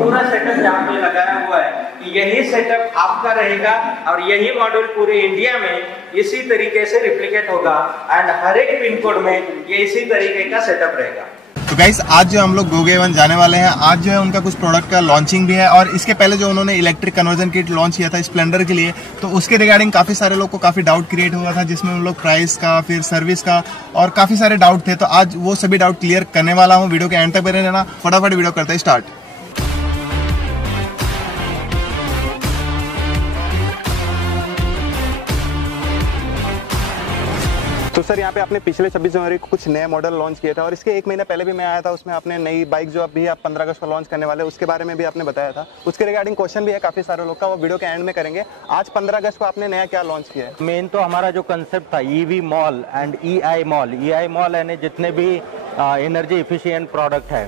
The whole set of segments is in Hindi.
पूरा सेटअप यहाँ पे लगाया हुआ है कि यही सेटअप आपका रहेगा और यही मॉडल पूरे इंडिया में इसी तरीके से रिप्लिकेट होगा एंड हर एक पिन कोड में ये इसी तरीके का सेटअप रहेगा। तो गाइस आज जो हम लोग GoGo-A1 जाने वाले हैं, आज जो है उनका कुछ प्रोडक्ट का लॉन्चिंग भी है और इसके पहले जो उन्होंने इलेक्ट्रिक कन्वर्जन किट लॉन्च किया था स्प्लेंडर के लिए, तो उसके रिगार्डिंग काफी सारे लोग को काफी डाउट क्रिएट हुआ था, जिसमें उन लोग प्राइस का, फिर सर्विस का और काफी सारे डाउट थे। तो आज वो सभी डाउट क्लियर करने वाला हूँ। वीडियो के एंड तक बने रहना। फटाफट वीडियो करते हैं स्टार्ट। तो सर यहाँ पे आपने पिछले 26 जनवरी को कुछ नए मॉडल लॉन्च किया था और इसके एक महीने पहले भी मैं आया था, उसमें आपने नई बाइक जो अभी आप 15 अगस्त को लॉन्च करने वाले उसके बारे में भी आपने बताया था। उसके रिगार्डिंग क्वेश्चन भी है काफी सारे लोग का, वो वीडियो के एंड में करेंगे। आज 15 अगस्त को आपने नया क्या लॉन्च किया है? मेन तो हमारा जो कंसेप्ट था EV mall and EI mall यानी जितने भी एनर्जी इफिशिएंट प्रोडक्ट है,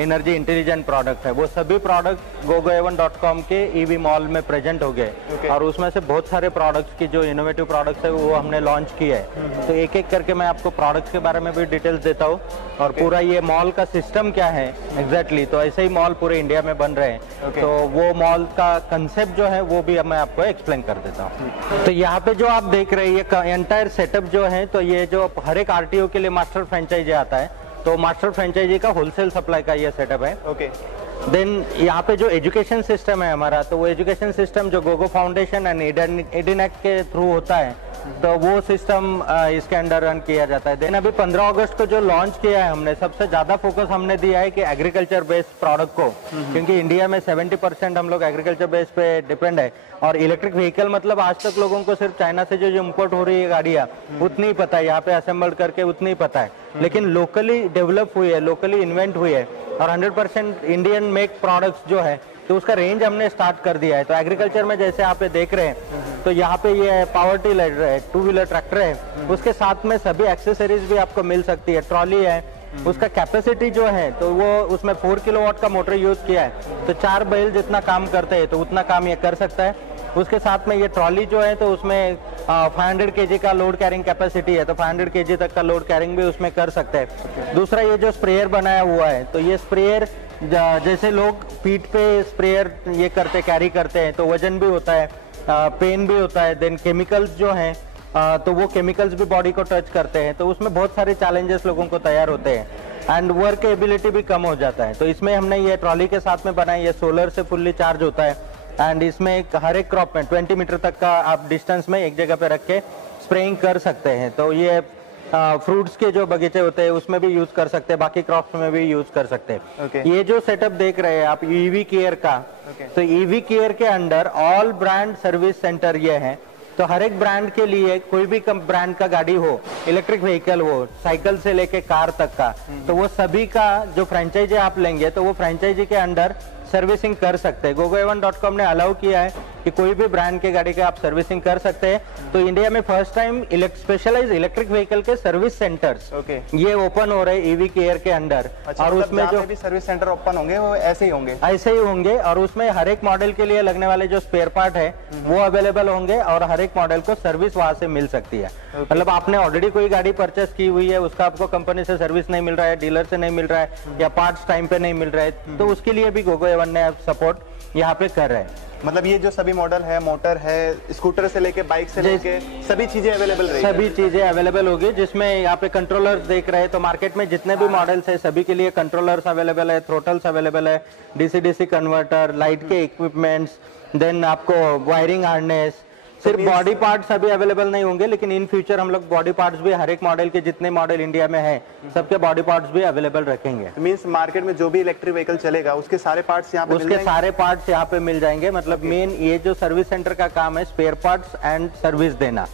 एनर्जी इंटेलिजेंट प्रोडक्ट है, वो सभी प्रोडक्ट GoGo-A1.com के EV मॉल में प्रेजेंट हो गए और उसमें से बहुत सारे प्रोडक्ट्स की जो इनोवेटिव प्रोडक्ट्स है वो हमने लॉन्च किए हैं। तो एक एक करके मैं आपको प्रोडक्ट्स के बारे में भी डिटेल्स देता हूँ और पूरा ये मॉल का सिस्टम क्या है एग्जैक्टली। तो ऐसे ही मॉल पूरे इंडिया में बन रहे हैं, तो वो मॉल का कंसेप्ट जो है वो भी अब मैं आपको एक्सप्लेन कर देता हूँ। तो यहाँ पे जो आप देख रहे हैं ये एंटायर सेटअप जो है, तो ये जो हर एक RTO के लिए मास्टर फ्रेंचाइजी आता है, तो मास्टर फ्रेंचाइजी का होलसेल सप्लाई का ये सेटअप है। देन यहाँ पे जो एजुकेशन सिस्टम है हमारा, तो वो एजुकेशन सिस्टम जो गोगो फाउंडेशन एंड एडिनेक्ट के थ्रू होता है, तो वो सिस्टम इसके अंडर रन किया जाता है। देन अभी 15 अगस्त को जो लॉन्च किया है हमने, सबसे ज्यादा फोकस हमने दिया है कि एग्रीकल्चर बेस्ड प्रोडक्ट को, क्योंकि इंडिया में 70% हम लोग एग्रीकल्चर बेस्ड पे डिपेंड है और इलेक्ट्रिक व्हीकल मतलब आज तक लोगों को सिर्फ चाइना से जो इम्पोर्ट हो रही है गाड़ियाँ उतनी ही पता है, यहाँ पे असेंबल्ड करके उतनी ही पता है, लेकिन लोकली डेवलप हुई है, लोकली इन्वेंट हुई है और 100% इंडियन मेक प्रोडक्ट्स जो है, तो उसका रेंज हमने स्टार्ट कर दिया है। तो एग्रीकल्चर में जैसे आप देख रहे हैं, तो यहाँ पे ये पावर टिलर है, 2 व्हीलर ट्रैक्टर है, उसके साथ में सभी एक्सेसरीज भी आपको मिल सकती है। ट्रॉली है, उसका कैपेसिटी जो है तो वो उसमें 4 किलोवाट का मोटर यूज किया है, तो 4 बैल जितना काम करते हैं तो उतना काम ये कर सकता है। उसके साथ में ये ट्रॉली जो है तो उसमें 500 kg का लोड कैरिंग कैपेसिटी है, तो 500 kg तक का लोड कैरिंग भी उसमें कर सकते हैं। दूसरा ये जो स्प्रेयर बनाया हुआ है, तो ये स्प्रेयर जैसे लोग पीठ पे स्प्रेयर ये करते कैरी करते हैं तो वजन भी होता है, पेन भी होता है। देन केमिकल्स जो हैं तो वो केमिकल्स भी बॉडी को टच करते हैं, तो उसमें बहुत सारे चैलेंजेस लोगों को तैयार होते हैं एंड वर्क एबिलिटी भी कम हो जाता है। तो इसमें हमने ये ट्रॉली के साथ में बनाई, ये सोलर से फुल्ली चार्ज होता है एंड इसमें हर एक क्रॉप में 20 मीटर तक का आप डिस्टेंस में एक जगह पे रख के स्प्रेइंग कर सकते हैं। तो ये फ्रूट्स के जो बगीचे होते हैं उसमें भी यूज कर सकते हैं, बाकी क्रॉप्स में भी यूज कर सकते हैं। ये जो सेटअप देख रहे हैं आप EV केयर का, तो EV केयर के under all brand service centre ये है। तो हर एक ब्रांड के लिए कोई भी ब्रांड का गाड़ी हो, इलेक्ट्रिक व्हीकल हो, साइकिल से लेके कार तक का, तो वो सभी का जो फ्रेंचाइजी आप लेंगे तो वो फ्रेंचाइजी के अंडर सर्विसिंग कर सकते हैं। GoGo-A1.com ने अलाउ किया है कि कोई भी ब्रांड के गाड़ी का आप सर्विसिंग कर सकते हैं। तो इंडिया में first time specialise electric vehicle के सर्विस सेंटर्स ये ओपन हो रहे हैं EV केयर के अंडर। और उसमें जो भी सर्विस सेंटर ओपन होंगे वो ऐसे ही होंगे और उसमें हर एक मॉडल के लिए लगने वाले जो स्पेयर पार्ट है वो अवेलेबल होंगे और हर एक मॉडल को सर्विस वहां से मिल सकती है। मतलब आपने ऑलरेडी कोई गाड़ी परचेस की हुई है, उसका आपको कंपनी से सर्विस नहीं मिल रहा है, डीलर से नहीं मिल रहा है या पार्ट्स टाइम पे नहीं मिल रहा है, तो उसके लिए भी GoGo-A1 ने सपोर्ट यहाँ पे कर रहे हैं। मतलब ये जो सभी मॉडल है, मोटर है, स्कूटर से लेके बाइक से लेके सभी चीजें अवेलेबल रहेगी, सभी चीजें अवेलेबल होगी। जिसमें यहाँ पे कंट्रोलर्स देख रहे हैं, तो मार्केट में जितने भी मॉडल्स है सभी के लिए कंट्रोलर्स अवेलेबल है, थ्रोटल्स अवेलेबल है, DC-DC कन्वर्टर, लाइट के इक्विपमेंट्स, देन आपको वायरिंग हार्नेस। सिर्फ बॉडी पार्ट्स अभी अवेलेबल नहीं होंगे, लेकिन इन फ्यूचर हम लोग बॉडी पार्ट्स भी हर एक मॉडल के जितने मॉडल इंडिया में है सबके बॉडी पार्ट्स भी अवेलेबल रखेंगे। मींस मार्केट में जो भी इलेक्ट्रिक व्हीकल चलेगा उसके सारे पार्ट्स यहाँ पे मिल जाएंगे। मतलब मेन ये जो सर्विस सेंटर का काम है स्पेयर पार्ट्स एंड सर्विस देना।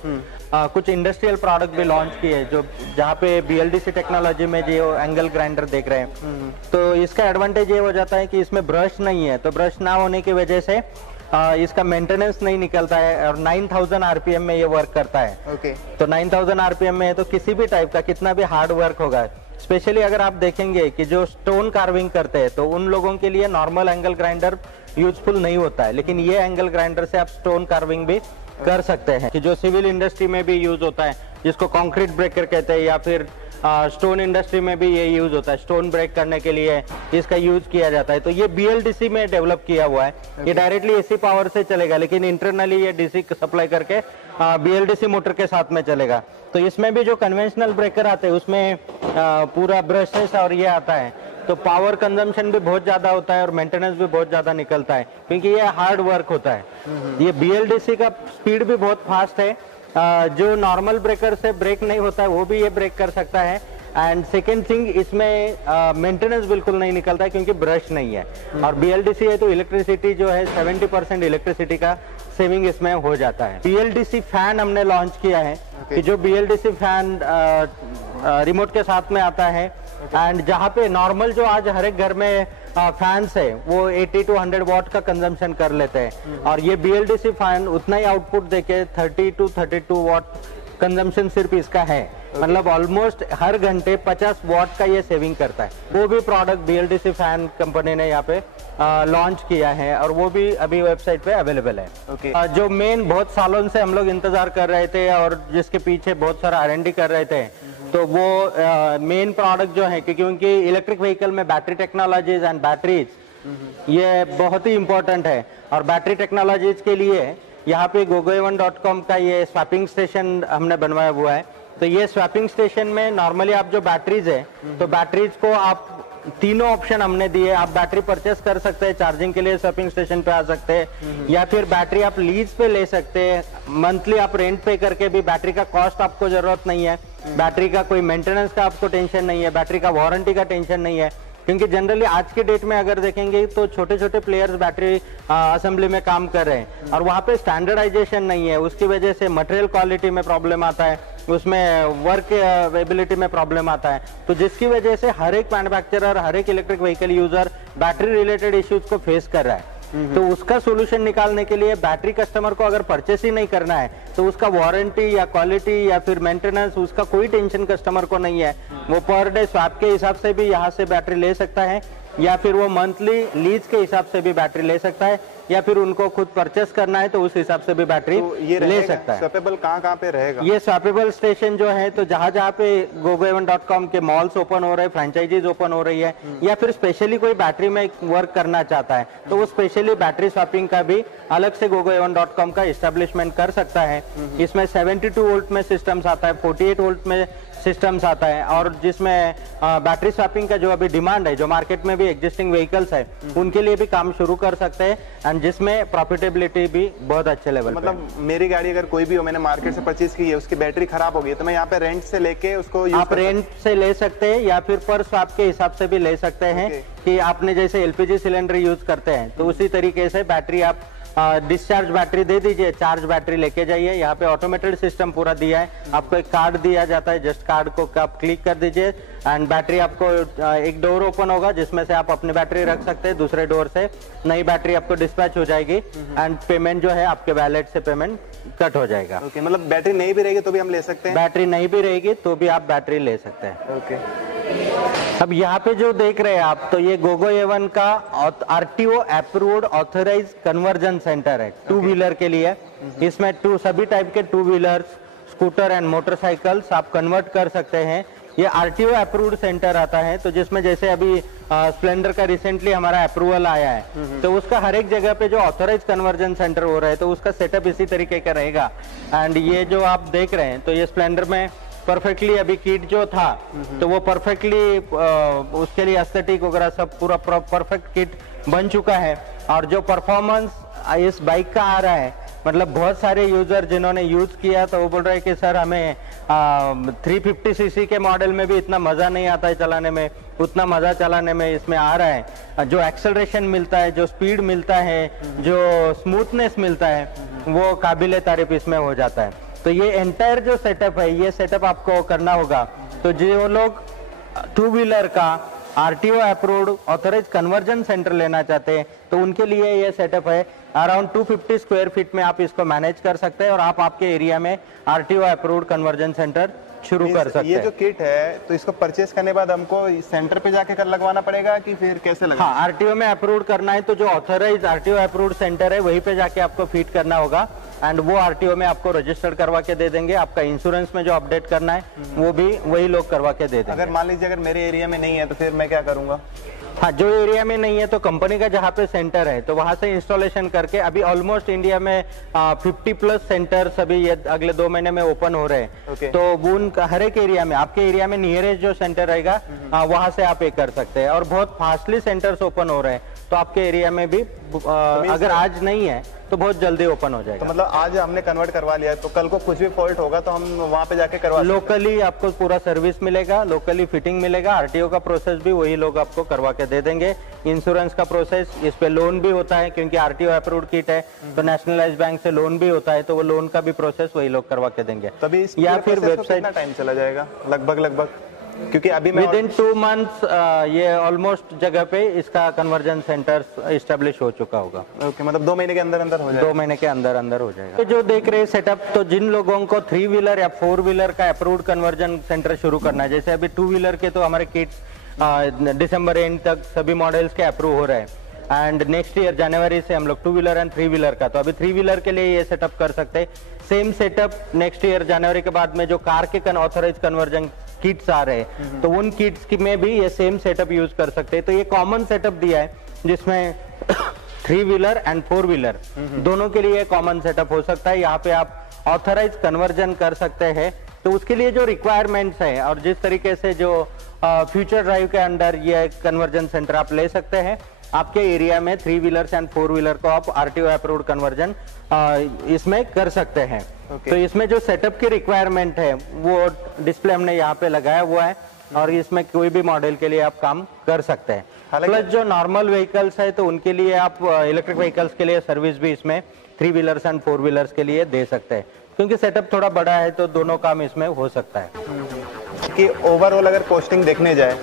कुछ इंडस्ट्रियल प्रोडक्ट भी लॉन्च किए जो जहाँ पे BLDC टेक्नोलॉजी में जो एंगल ग्राइंडर देख रहे हैं, तो इसका एडवांटेज ये हो जाता है कि इसमें ब्रश नहीं है, तो ब्रश ना होने की वजह से इसका मेंटेनेंस नहीं निकलता है और 9000 RPM में ये वर्क करता है। तो 9000 RPM में है तो किसी भी टाइप का कितना भी हार्ड वर्क होगा, स्पेशली अगर आप देखेंगे कि जो स्टोन कार्विंग करते हैं तो उन लोगों के लिए नॉर्मल एंगल ग्राइंडर यूजफुल नहीं होता है, लेकिन ये एंगल ग्राइंडर से आप स्टोन कार्विंग भी कर सकते हैं, कि जो सिविल इंडस्ट्री में भी यूज होता है, जिसको कंक्रीट ब्रेकर कहते हैं या फिर स्टोन इंडस्ट्री में भी ये यूज होता है, स्टोन ब्रेक करने के लिए इसका यूज किया जाता है। तो ये BLDC में डेवलप किया हुआ है। ये डायरेक्टली AC पावर से चलेगा, लेकिन इंटरनली ये DC सप्लाई करके BLDC मोटर के साथ में चलेगा। तो इसमें भी जो कन्वेंशनल ब्रेकर आते हैं उसमें पूरा ब्रशेस और ये आता है, तो पावर कंजम्पशन भी बहुत ज्यादा होता है और मेंटेनेंस भी बहुत ज्यादा निकलता है, क्योंकि ये हार्ड वर्क होता है। ये BLDC का स्पीड भी बहुत फास्ट है, जो नॉर्मल ब्रेकर से ब्रेक नहीं होता है वो भी ये ब्रेक कर सकता है। एंड सेकेंड थिंग, इसमें मेंटेनेंस बिल्कुल नहीं निकलता है क्योंकि ब्रश नहीं है। और BLDC है तो इलेक्ट्रिसिटी जो है 70% इलेक्ट्रिसिटी का सेविंग इसमें हो जाता है। BLDC फैन हमने लॉन्च किया है कि जो BLDC फैन रिमोट के साथ में आता है। एंड जहाँ पे नॉर्मल जो आज हर एक घर में फैंस है वो 80 to 100 वॉट का कंजम्पशन कर लेते हैं, और ये BLDC फैन उतना ही आउटपुट देके 30 to 32 वॉट कंजम्पशन सिर्फ इसका है। मतलब ऑलमोस्ट हर घंटे 50 वॉट का ये सेविंग करता है। वो भी प्रोडक्ट BLDC फैन कंपनी ने यहाँ पे लॉन्च किया है और वो भी अभी वेबसाइट पे अवेलेबल है। जो मेन बहुत सालों से हम लोग इंतजार कर रहे थे और जिसके पीछे बहुत सारा R&D कर रहे थे, तो वो मेन प्रोडक्ट जो है, क्योंकि इलेक्ट्रिक व्हीकल में बैटरी टेक्नोलॉजीज एंड बैटरीज ये बहुत ही इंपॉर्टेंट है। और बैटरी टेक्नोलॉजीज के लिए यहाँ पे gogoa1.com का ये स्वैपिंग स्टेशन हमने बनवाया हुआ है। तो ये स्वैपिंग स्टेशन में नॉर्मली आप जो बैटरीज है, तो बैटरीज को आप तीनों ऑप्शन हमने दिए। आप बैटरी परचेस कर सकते हैं, चार्जिंग के लिए स्वैपिंग स्टेशन पे आ सकते हैं, या फिर बैटरी आप लीज पे ले सकते हैं, मंथली आप रेंट पे करके भी। बैटरी का कॉस्ट आपको जरूरत नहीं है, बैटरी का कोई मेंटेनेंस का आपको टेंशन नहीं है, बैटरी का वारंटी का टेंशन नहीं है। क्योंकि जनरली आज के डेट में अगर देखेंगे तो छोटे छोटे प्लेयर्स बैटरी असेंबली में काम कर रहे हैं और वहाँ पे स्टैंडर्डाइजेशन नहीं है। उसकी वजह से मटेरियल क्वालिटी में प्रॉब्लम आता है, उसमें वर्क एबिलिटी में प्रॉब्लम आता है। तो जिसकी वजह से हर एक मैन्युफैक्चरर, हर एक electric vehicle user battery related issues को फेस कर रहा है। तो उसका सोल्यूशन निकालने के लिए बैटरी कस्टमर को अगर परचेस ही नहीं करना है तो उसका वारंटी या क्वालिटी या फिर मेंटेनेंस, उसका कोई टेंशन कस्टमर को नहीं है। वो पर डे स्वैप के हिसाब से भी यहाँ से बैटरी ले सकता है, या फिर वो मंथली लीज के हिसाब से भी बैटरी ले सकता है, या फिर उनको खुद परचेस करना है तो उस हिसाब से भी बैटरी ले सकता है। स्वैपेबल कहाँ पे रहेगा? ये स्वैपेबल स्टेशन जो है, तो जहाँ जहाँ पे gogoa1.com के मॉल्स ओपन हो रहे हैं, फ्रेंचाइजीज ओपन हो रही है, या फिर स्पेशली कोई बैटरी में वर्क करना चाहता है तो वो स्पेशली बैटरी स्वैपिंग का भी अलग से gogoa1.com का एस्टेब्लिशमेंट कर सकता है। इसमें 72 वोल्ट में सिस्टम्स आता है, 48 वोल्ट में सिस्टम्स आता है, और जिसमें बैटरी स्वैपिंग का जो अभी डिमांड है, जो मार्केट में भी एग्जिस्टिंग व्हीकल्स है उनके लिए भी काम शुरू कर सकते हैं, एंड जिसमें प्रॉफिटेबिलिटी भी बहुत अच्छे लेवल पे। मतलब मेरी गाड़ी अगर कोई भी हो, मैंने मार्केट से परचेज की है, उसकी बैटरी खराब हो गई है, तो मैं यहाँ पे रेंट से लेके उसको आप रेंट से ले सकते हैं या फिर पर स्वैप के हिसाब से भी ले सकते हैं। कि आपने जैसे LPG सिलेंडर यूज करते हैं तो उसी तरीके से बैटरी आप डिस्चार्ज बैटरी दे दीजिए, चार्ज बैटरी लेके जाइए। यहाँ पे ऑटोमेटेड सिस्टम पूरा दिया है, आपको एक कार्ड दिया जाता है, जस्ट कार्ड को आप क्लिक कर दीजिए एंड बैटरी आपको एक डोर ओपन होगा जिसमें से आप अपनी बैटरी रख सकते हैं, दूसरे डोर से नई बैटरी आपको डिस्पैच हो जाएगी एंड पेमेंट जो है आपके वैलेट से पेमेंट कट हो जाएगा। ओके, मतलब बैटरी नहीं भी रहेगी तो भी हम ले सकते हैं? बैटरी नहीं भी रहेगी तो भी आप बैटरी ले सकते हैं। ओके, अब यहाँ पे जो देख रहे हैं आप, तो ये gogoa1 का RTO approved authorise conversion centre है टू व्हीलर के लिए। इसमें सभी टाइप के two wheelers, scooter and motorcycles आप कन्वर्ट कर सकते हैं। ये RTO अप्रूव्ड सेंटर आता है, तो जिसमें जैसे अभी स्प्लेंडर का रिसेंटली हमारा अप्रूवल आया है, तो उसका हर एक जगह पे जो ऑथराइज कन्वर्जन सेंटर हो रहा है तो उसका सेटअप इसी तरीके का रहेगा। एंड ये जो आप देख रहे हैं, तो ये स्प्लेंडर में परफेक्टली अभी किट जो था तो वो परफेक्टली उसके लिए एस्थेटिक वगैरह सब पूरा परफेक्ट किट बन चुका है। और जो परफॉर्मेंस इस बाइक का आ रहा है, मतलब बहुत सारे यूजर जिन्होंने यूज किया तो वो बोल रहे हैं कि सर हमें 350 सीसी के मॉडल में भी इतना मजा नहीं आता है चलाने में, उतना मजा चलाने में इसमें आ रहा है। जो एक्सेलरेशन मिलता है, जो स्पीड मिलता है, जो स्मूथनेस मिलता है, वो काबिले तारीफ इसमें हो जाता है। तो ये एंटायर जो सेटअप है, ये सेटअप आपको करना होगा। तो जो लोग टू व्हीलर का RTO approved authorise conversion centre लेना चाहते हैं तो उनके लिए ये सेटअप है। अराउंड 250 स्क्वायर फीट में आप इसको मैनेज कर सकते हैं और आप आपके एरिया में RTO अप्रूव्ड कन्वर्जन सेंटर शुरू कर सकते हैं। ये जो किट है तो इसको परचेस करने बाद हमको सेंटर पे जाके कर लगवाना पड़ेगा कि फिर कैसे लगेगा? हाँ, RTO में अप्रूव्ड करना है तो जो ऑथराइज RTO अप्रूव्ड सेंटर है वहीं पे जाके आपको फिट करना होगा। एंड वो आरटीओ में आपको रजिस्टर्ड करवा के दे देंगे। आपका इंश्योरेंस में जो अपडेट करना है वो भी वही लोग करवा के दे देंगे। अगर मान लीजिए अगर मेरे एरिया में नहीं है तो फिर मैं क्या करूंगा? हाँ, जो एरिया में नहीं है तो कंपनी का जहाँ पे सेंटर है तो वहां से इंस्टॉलेशन करके, अभी ऑलमोस्ट इंडिया में 50+ सेंटर्स अभी ये अगले 2 महीने में ओपन हो रहे हैं। तो वो उनका हर एक एरिया में, आपके एरिया में नियरेस्ट जो सेंटर रहेगा वहां से आप ये कर सकते हैं। और बहुत फास्टली सेंटर्स ओपन हो रहे हैं, तो आपके एरिया में भी अगर आज नहीं है तो बहुत जल्दी ओपन हो जाएगा। तो मतलब आज हमने कन्वर्ट करवा लिया है तो कल को कुछ भी फॉल्ट होगा तो हम वहां पे जाके करवा सकते हैं। लोकली आपको पूरा सर्विस मिलेगा, लोकली फिटिंग मिलेगा, आरटीओ का प्रोसेस भी वही लोग आपको करवा के दे देंगे। इंश्योरेंस का प्रोसेस, इस पे लोन भी होता है क्योंकि आरटीओ अप्रूव्ड किट है, तो नेशनलाइज्ड बैंक से लोन भी होता है, तो वो लोन का भी प्रोसेस वही लोग करवा के देंगे। तभी या फिर वेबसाइट कितना टाइम चला जाएगा लगभग? क्योंकि अभी विदिन 2 मंथ्स ये ऑलमोस्ट जगह पे इसका कन्वर्जन सेंटर इस्टेब्लिश हो चुका होगा। ओके, मतलब 2 महीने के अंदर अंदर हो जाएगा। 2 महीने के अंदर अंदर हो जाएगा। जो देख रहे सेटअप, तो जिन लोगों को 3 व्हीलर या 4 व्हीलर का अप्रूव्ड कन्वर्जन सेंटर शुरू करना है, जैसे अभी 2 व्हीलर के तो हमारे किट्स दिसंबर एंड तक सभी मॉडल्स के अप्रूव हो रहे हैं एंड नेक्स्ट ईयर जनवरी से हम लोग 2 व्हीलर एंड 3 व्हीलर का, तो अभी 3 व्हीलर के लिए ये सेटअप कर सकते हैं। सेम सेटअप नेक्स्ट ईयर जनवरी के बाद में जो कार के ऑथराइज कन्वर्जन किट्स आ रहे हैं तो उन किट्स की में भी ये सेम सेटअप यूज कर सकते हैं। तो ये कॉमन सेटअप दिया है जिसमें 3 व्हीलर एंड 4 व्हीलर दोनों के लिए कॉमन सेटअप हो सकता है। यहाँ पे आप ऑथराइज कन्वर्जन कर सकते हैं। तो उसके लिए जो रिक्वायरमेंट्स है और जिस तरीके से जो फ्यूचर ड्राइव के अंडर ये कन्वर्जन सेंटर आप ले सकते हैं, आपके एरिया में 3 व्हीलर्स एंड 4 व्हीलर को आप आरटीओ अप्रूव्ड कन्वर्जन इसमें कर सकते हैं। तो इसमें जो सेटअप की रिक्वायरमेंट है वो डिस्प्ले हमने यहाँ पे लगाया हुआ है और इसमें कोई भी मॉडल के लिए आप काम कर सकते हैं। प्लस जो नॉर्मल व्हीकल्स है तो उनके लिए आप इलेक्ट्रिक व्हीकल्स के लिए सर्विस भी इसमें 3 व्हीलर्स एंड 4 व्हीलर्स के लिए दे सकते हैं, क्योंकि सेटअप थोड़ा बड़ा है तो दोनों काम इसमें हो सकता है। कि ओवरऑल अगर कॉस्टिंग देखने जाए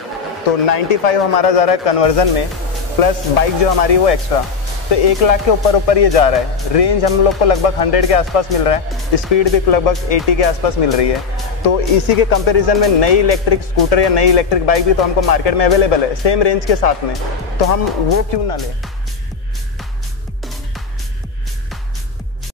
तो 95 हमारा जा रहा है कन्वर्जन में, प्लस बाइक जो हमारी वो एक्स्ट्रा, तो 1 लाख के ऊपर ये जा रहा है। रेंज हम लोग को लगभग 100 के आसपास मिल रहा है, स्पीड भी लगभग 80 के आसपास मिल रही है। तो इसी के कंपैरिजन में नई इलेक्ट्रिक स्कूटर या नई इलेक्ट्रिक बाइक भी तो हमको मार्केट में अवेलेबल है सेम रेंज के साथ में, तो हम वो क्यों ना लें?